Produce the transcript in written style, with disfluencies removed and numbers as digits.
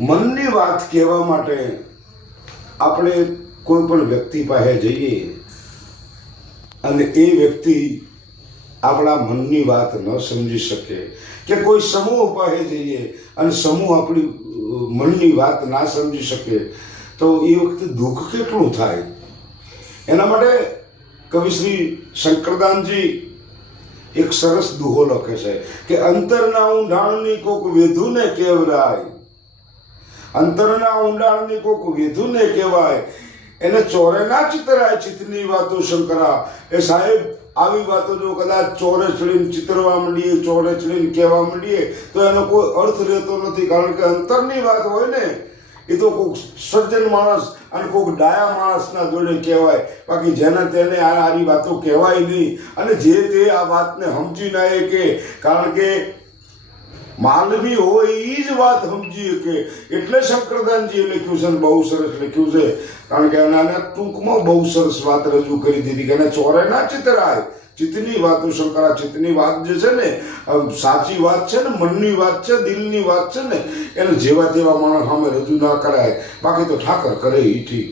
મનની વાત કહેવા માટે આપણે કોઈ પણ વ્યક્તિ પાસે જઈએ અને એ વ્યક્તિ આપણા મનની વાત ન સમજી શકે, કે કોઈ સમૂહ પાસે જઈએ અને સમૂહ આપણી મનની વાત ના સમજી શકે, તો એ વખતે દુઃખ કેટલું થાય. એના માટે કવિ શ્રી શંકરદાનજી એક સરસ દુહો લખે છે કે અંતરના ઊંડાણની કોક વેધુને કેવરાય, અંતરના ઊંડાણની કોક વેધુને કહેવાય, એને ચોરે ના ચિતરાય ચિત્તની વાતો શંકરા. એ સાહેબ, આવી વાતો જો કદાચ ચોરે ચડીને ચિતરવા માંડીએ, ચોરે ચડીને કહેવા માંડીએ તો એનો કોઈ અર્થ રહેતો નથી. કારણ કે અંતરની વાત હોય ને એ તો કોઈક સજ્જન માણસ અને કોઈક ડાયા માણસના જોડે કહેવાય, બાકી જેને તેને આરી વાતો કહેવાય નહીં. અને જે તે આ વાતને સમજી ના કે, કારણ કે માનવી હોય એ જ વાત સમજી શકે. એટલે શંકરદાનજીએ લખ્યું છે, બહુ સરસ લખ્યું છે. કારણ કે એના ટૂંકમાં બહુ સરસ વાત રજૂ કરી દીધી કે એને ચોરે ના ચિતરાય ચિત્તની વાતો શંકરા. ચિત્તની વાત જે છે ને, સાચી વાત છે ને, મનની વાત છે, દિલની વાત છે ને, એને જેવા તેવા માણસ સામે રજૂ ના કરાય, બાકી તો ઠાકર કરે એ ઠીક.